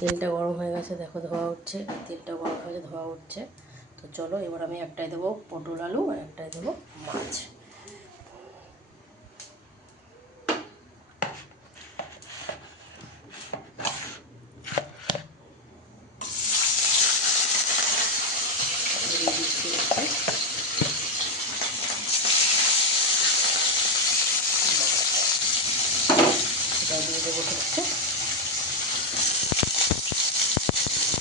তেলটা গরম হয়ে গেছে, দেখো ধোয়া উঠছে, তেলটা গরম হয়ে গেছে, ধোয়া উঠছে। তো চলো এবার আমি একটাই দেবো পটল আলু আর একটাই দেবো মাছ। সেটা দিয়ে দেবো হচ্ছে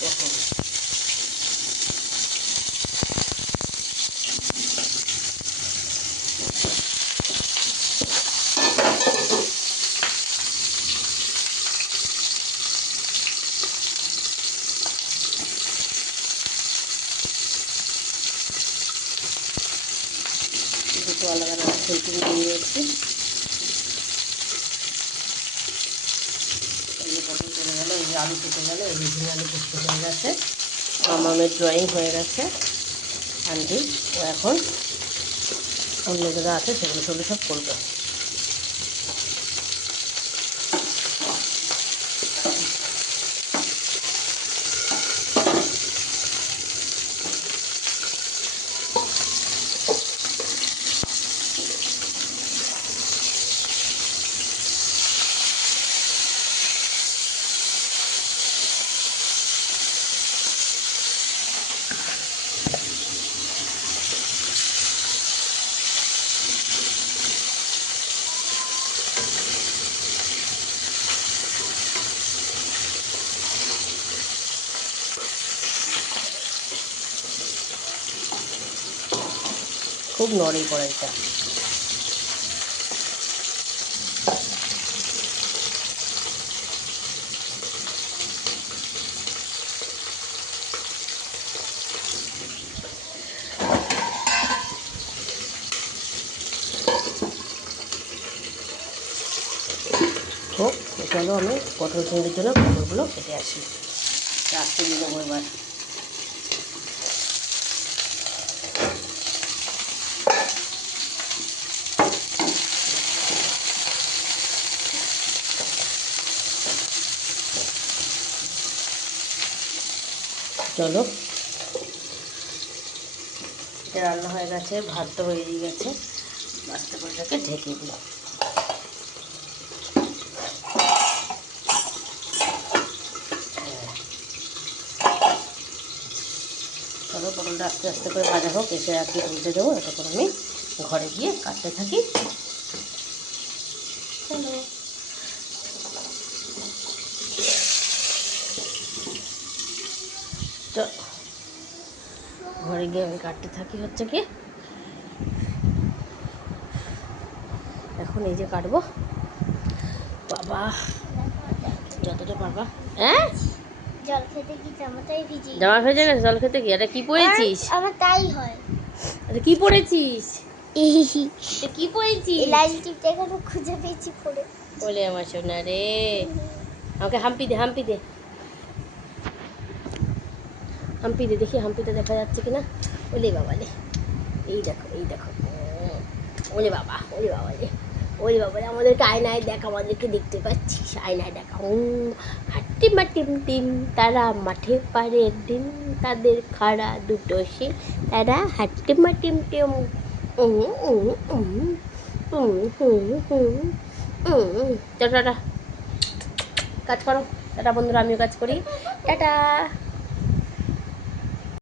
পটল। দুটো আলাদা আলাদা সেলফি দিয়ে নিয়েছি। এই যে পটল চলে গেলো, এই যে আলু কেটে গেলো, এই যে ঝিঙে আলু পোস্ত হয়ে গেছে, মামামের ড্রয়িং হয়ে গেছে। আন্টি ও এখন অন্য যারা আছে সেগুলো সেগুলো সব করবে। খুব নড়ে কড়াইটা। হোক, চলো আমি পটল চিংড়ির জন্য পটলগুলো কেটে আসি। রাখতে দিয়ে দেবো এবার। চলো, এটা রান্না হয়ে গেছে, ভাত তো হয়ে গেছে, আস্তে করে এটাকে ঢেকে দিই। চলো পটলটা আস্তে আস্তে করে ভাজা হোক, এসে আর কি তুলতে দেবো, এতক্ষণ আমি ঘরে গিয়ে কাটতে থাকি। চলো তো ঘরে গিয়ে আমি কাটতে থাকি। হচ্ছে কি এখন এই যে কাটবো, বাবা যতটা পারবা। হ্যাঁ, জল খেতে কি জামাটাই ভিজে জামা ভেজে গেছে, জল খেতে কি? এটা কি পরেছিস? আমার তাই হয়। এটা কি পরেছিস? এটা কি পরেছিস? লাল টিপটা এখানে খুঁজে পেয়েছি পরে। বলে আমার সোনা রে, আমাকে হাম্পি দে, হাম্পি দে, হাম্পি দে, দেখি হাম্পিটা দেখা যাচ্ছে কিনা। ওলে বাবা রে, এই দেখো, এই দেখো, ওলে বাবা, ওলে বাবা রে, ওলে বাবা রে, আমাদেরকে আয়নায় দেখ, আমাদেরকে দেখতে পাচ্ছিস, আয়নায় দেখা। হাট্টিমা টিম টিম, তারা মাঠে পাড়ের ডিম, তাদের খাড়া দুটো সে, তারা হাট্টিমা টিম টিম। টাটা, কাজ করো। টাটা বন্ধুরা, আমিও কাজ করি। টাটা।